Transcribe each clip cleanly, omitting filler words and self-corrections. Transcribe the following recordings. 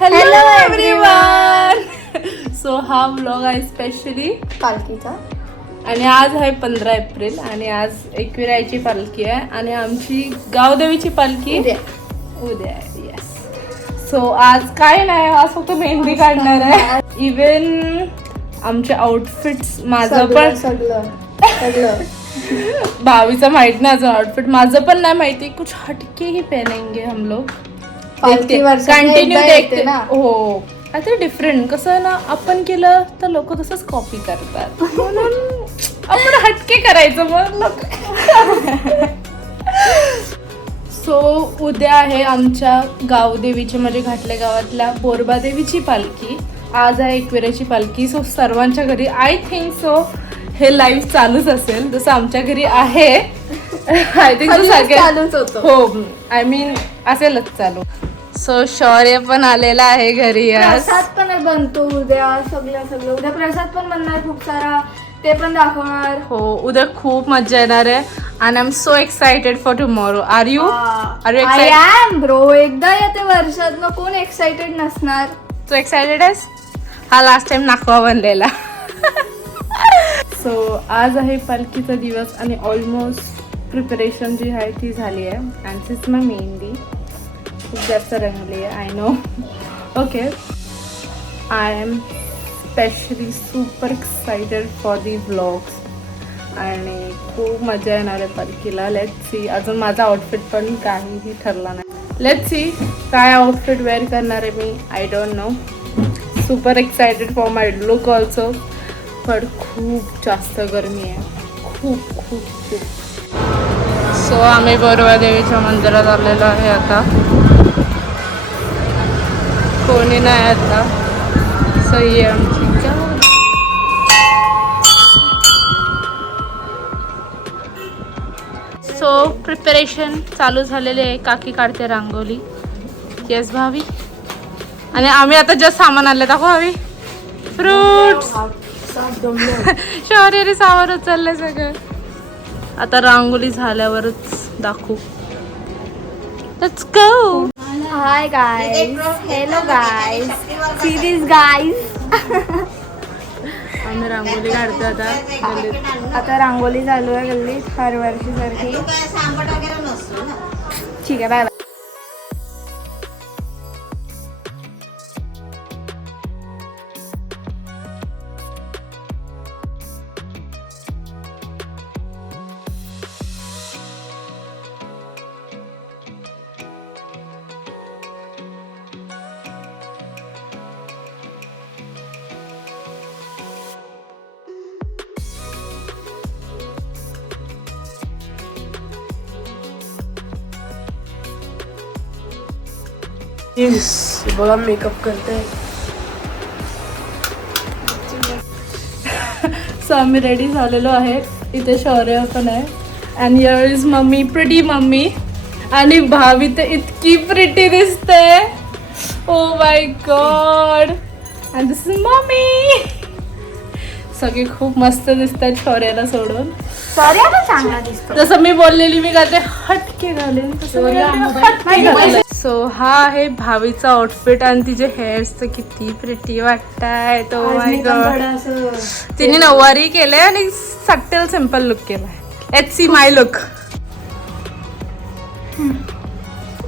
Hello everyone. So हा vlog आहे specially पालखीचा आणि आज आहे 15 एप्रिल आणि आज एकविरायची पालखी आहे आणि आमची गावदेवीची पालखी उद्या आहे. येस. सो आज काय नाही, आज फक्त मेहंदी काढणार आहे. इवन आमचे आउटफिट्स माझं पण सगळं भावीचं माहित नाही अजून आउटफिट, माझं पण नाही माहिती. कुछ हटके ही पहनेंगे हम लोग. कंटिन्यू देखते ना. हो आता डिफरंट कसं आहे ना, आपण केलं तर लोक तसंच कॉपी करतात म्हणून आपण हटके करायचं मग. सो उद्या आहे आमच्या गावदेवीची म्हणजे घाटले गावातल्या बोरबादेवीची पालखी. आज आहे एकविराची पालखी. सो सर्वांच्या घरी आय थिंक सो हे लाईव्ह चालूच असेल जसं आमच्या घरी आहे. आय थिंक चालूच होतं. हो आय मीन असेलच चालू. सो शौर्य पण आलेला आहे घरी आज. प्रसाद पण बनतो उद्या. सगळं उद्या प्रसाद पण बनणार खूप सारा, ते पण दाखवणार. हो उद्या खूप मजा येणार आहे आणि I am so excited for tomorrow. Are you I am bro. एकदा येते वर्षात ना, कोण एक्साइटेड नसणार. तू एक्साइटेड आहेस? हा लास्ट टाइम नाकवा बनलेला. सो आज आहे पालखीचा दिवस आणि ऑलमोस्ट प्रिपरेशन जी आहे ती झाली आहे. अँड दिस माय मेहंदी खूप जास्त रंगली आहे. I know. Okay I am specially super excited for the vlogs आणि खूप मजा येणार आहे पालखीला. Let's see. अजून माझा आउटफिट पण काहीही ठरला नाही. लेट्स सी काय आउटफिट वेअर करणार आहे मी. I don't know. Super excited for my look also. पण खूप जास्त गरमी आहे. खूप खूप खूप. सो आम्ही बोरबा देवीच्या मंदिरात आलेलो आहे. आता कोणी नाही आता. सही आहे आमची. सो प्रिपरेशन चालू झालेली आहे. काकी काढते रांगोली. येस भावी. आणि आम्ही आता जस्ट सामान आणले. दाखव भावी. फ्रूट्स. शौर्याने सामान उचललंय सगळं. आता रांगोली झाल्यावरच दाखवू. Let's go. Hi guys. Hello guys. See this guys. आम्ही रांगोली काढतो आता गल्लीत. आता रांगोली चालू आहे गल्लीत हर वर्षी सारखी. ठीक आहे. Bye bye. बघा मेकअप करते. सो आम्ही रेडी झालेलो आहे. इथे शौर्य पण आहे. And here is mummy, pretty mummy. आणि भावी तर इतकी प्रिटी दिसते. Oh my god. And this is mummy. सगळे खूप मस्त दिसतात शौर्याला सोडून. सॉरी आता चांगला दिसतो. जसं मी बोललेली मी करते हटके घालेन तसं मी हटके घालेन. सो हा आहे भावीचा आउटफिट आणि तिचे हेअर्स तर किती प्रिटी वाटताय. तो माय गॉड. तिने नऊवारी केलंय आणि सट्टेल सिम्पल लुक केलाय. Let's see my look.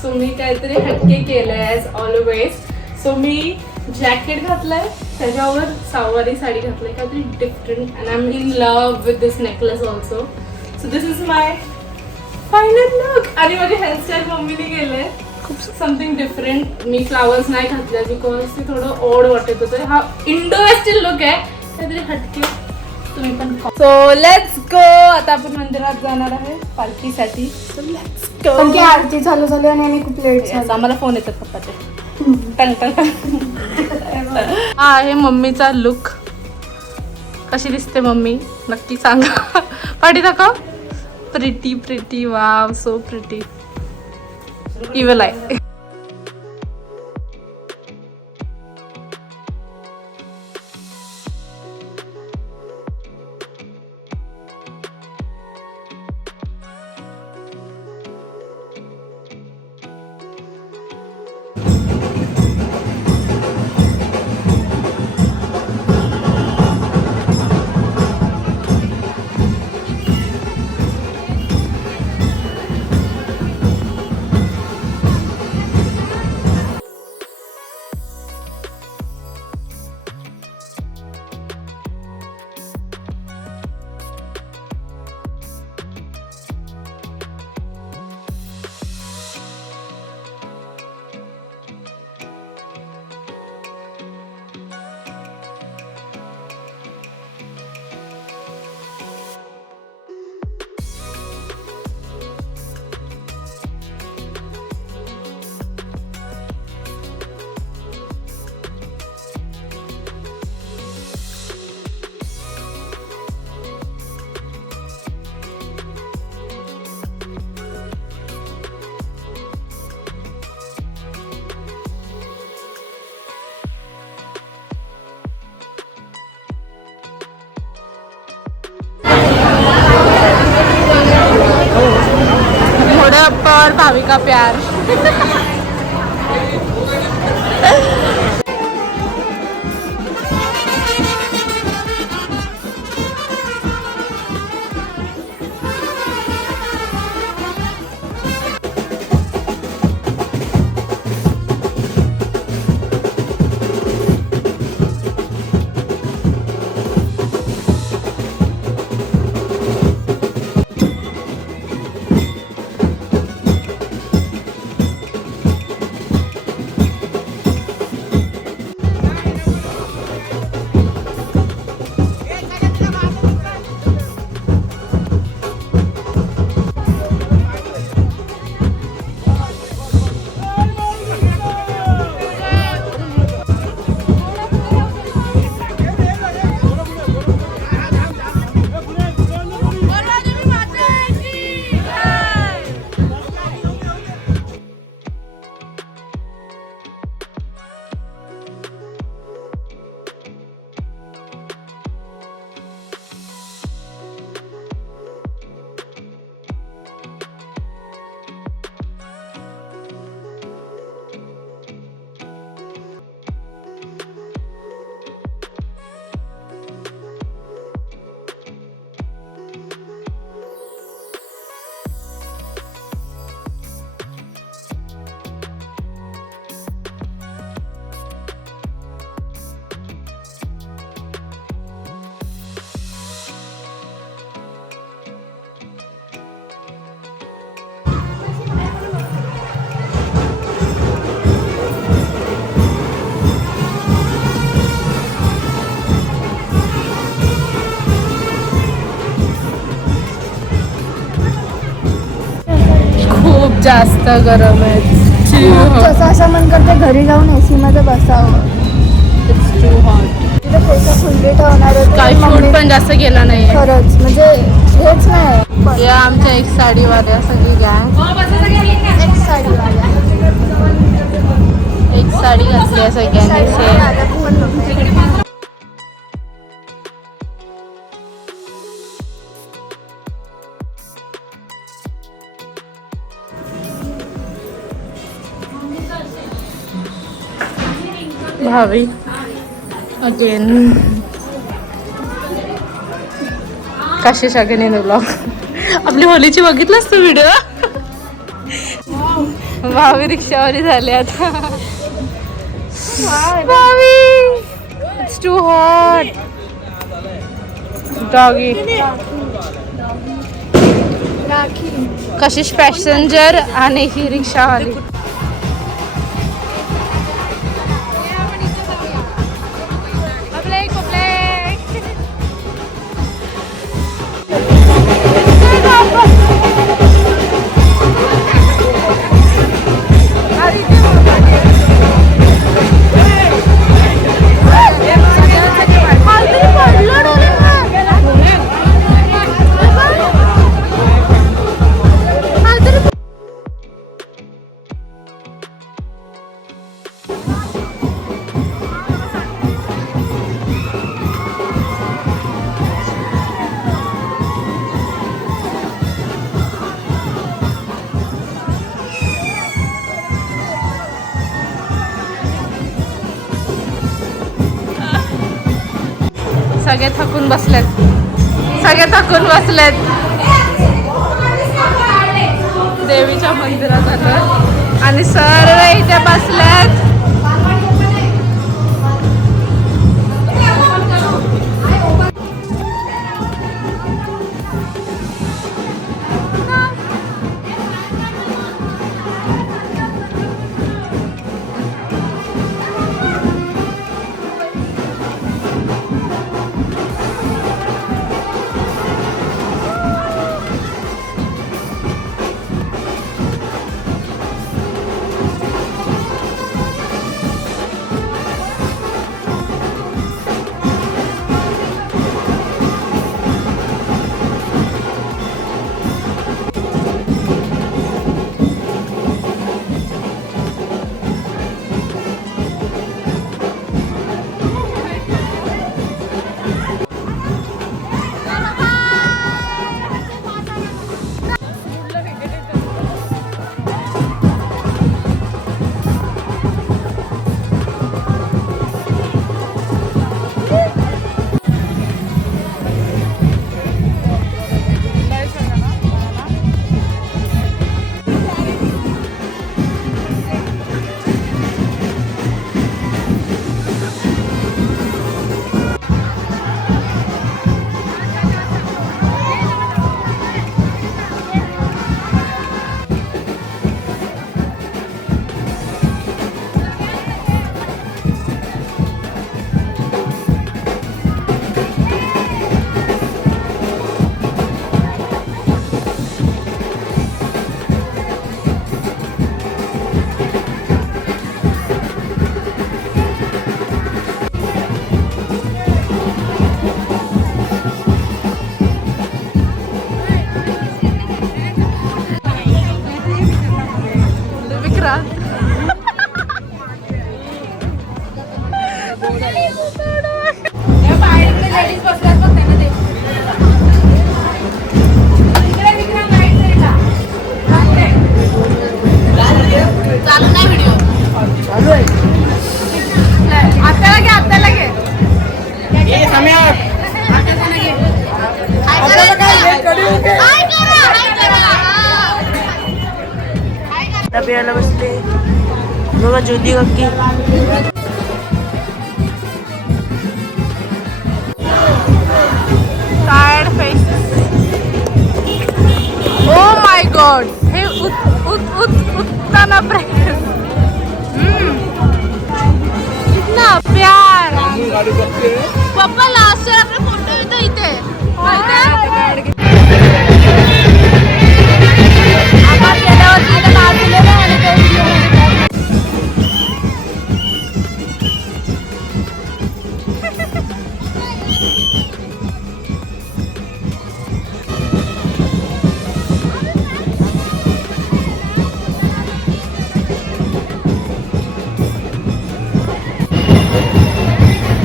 So मी काहीतरी हटके केलंय ॲज ऑलवेज. सो मी जॅकेट घातलंय, त्याच्यावर सहावारी साडी घातलंय, काहीतरी different. And I am in love with this necklace also. So this is my final look. आणि माझे हेअरस्टाईल मम्मीने केलंय खूप समथिंग डिफरंट. मी फ्लावर्स नाही घातले बिकॉज ते थोडं ओड वाटत होतं. हा इंडो वेस्टर्न लुक आहे, काहीतरी हटके. तुम्ही पण. So let's go. आता आपण मंदिरात जाणार आहे पालखीसाठी. So let's go. पण की आरती चालू झाली आणि आम्ही खूप लेट झालो. आम्हाला फोन येतात पप्पाचे. टंग टंग टंग. हा आहे मम्मीचा लुक. कशी दिसते मम्मी नक्की सांगा. पाठी दाखव. Pretty pretty. Wow so pretty. Evil आहे. और भाभी का प्यार. खूप जास्त गरम आहे. जसं असं मन करते घरी जाऊन एसी मध्ये बसावं. It's too hot. तिथे केस फुलबीट होणार आहे. काही शूट पण जास्त केला नाही. खरंच म्हणजे हेच नाही. या आमच्या एक साडीवाल्या सगळी गँग. एक साडीवाला. एक साडी घातली आहे सगळ्यांनी सेम. भावी अगेन कशी शागेने ब्लॉग. आपली होलीची बघितलंस तू व्हिडिओ. भावी रिक्षावाली झाली आता. भावी it's too hot. Doggy Kashish passenger आणि ही रिक्षावाली. सगळे थकून बसलेत. देवीच्या मंदिरात आलं आणि सर्व इथे बसलेत. लेकरा. चालू नाही व्हिडिओ. चालू आहे. आपल्याला घे, आपल्याला घे. प्यायला बसले बघा ज्योती काकी. Tired face. O my God, हे उत्ताना प्रॅक्टिस. कितना प्यार. पप्पा लास्ट ईयर आपले फोटो येतो इथे आपण गेल्यावरती इथे नाचलेलं आणि ते video मध्ये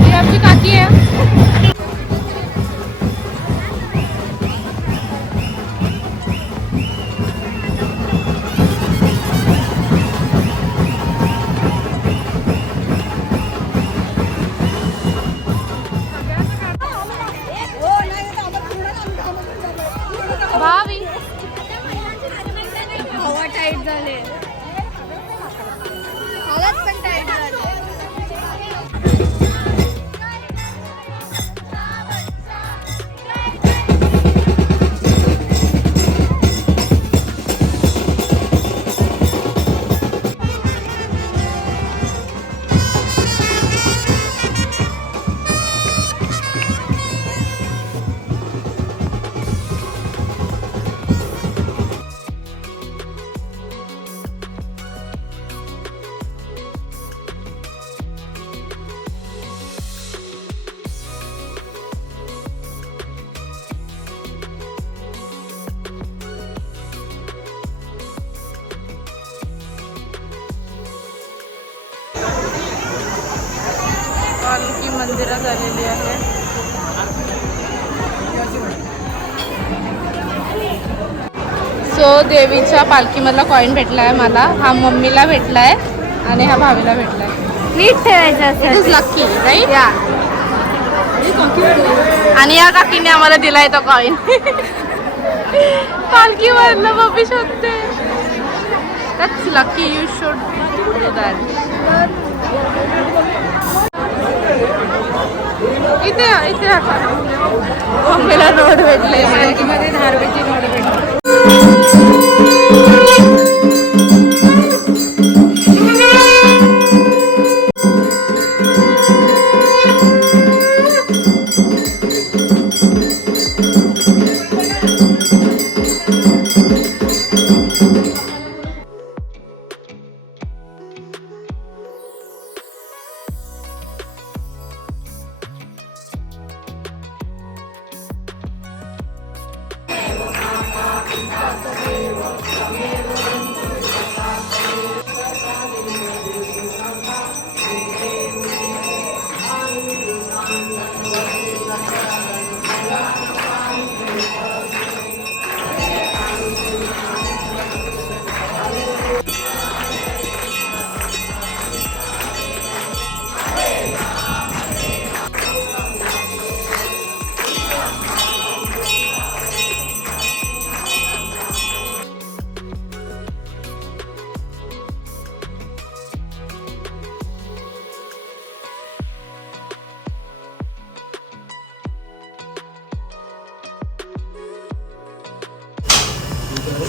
ही आमची काकी आहे. भावी हवा टाईट झाले. हालत पण टाईट झाले. पालखी मंदिरात आलेली आहे. सो देवीच्या पालखीमधला कॉईन भेटलाय मला. हा मम्मीला भेटलाय आणि हा भावीला भेटलाय. नीट ठेवायचं इट इज लकी राईट. या. आणि या काकीने आम्हाला दिलाय तो कॉईन. पालखीमधलं मम्मी शोधते. That's lucky. You should do that. इथे इथे मम्मीला नोट भेटले. पालखीमध्ये 10 रुपयाची नोट भेटली.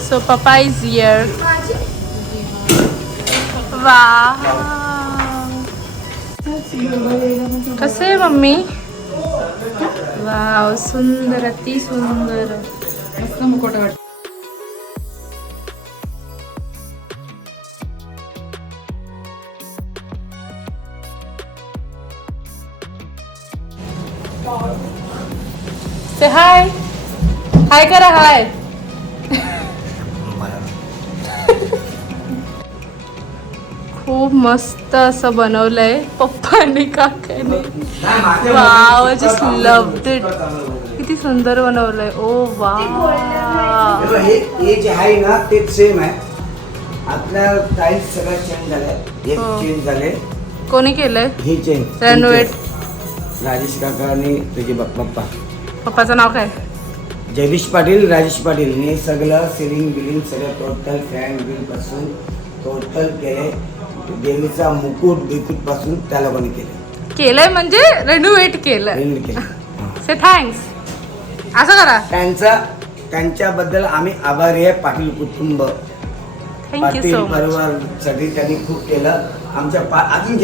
So Papa is here. Wow. कसं आहे मम्मी? वाव, सुंदर, अति सुंदर. मस्त मुकुट वाटत. Say hi. Hi करा, hi. खूप मस्त असं बनवलंय पप्पाने काकाने. Wow, just loved it. किती सुंदर बनवलंय. ओ वाव. हे जे आहे ना ते सेम आहे. आपल्या टाईल्स सगळं चेंज झालंय. हे हो. चेंज झाले. कोणी केलंय हे चेंज रेनोवेट? राजेश काका आणि तुझे पप्पा पप्पाचं नाव काय? जगदीश पाटील, राजेश पाटील हे सगळं सिलिंग बिलिंग सगळं टोटल फॅन बिल पासून टोटल केले. देवीचा मुकुट बिकुट पासून त्या लोकांनी केलंय म्हणजे रेनोवेट केलंय. केलं. से थँक्स. असं करा. त्यांच्याबद्दल आम्ही आभारी आहे. पाटील कुटुंब थँक्यू पाटील सो मच. परिवारसाठी त्यांनी खूप केलं. आमच्या अजून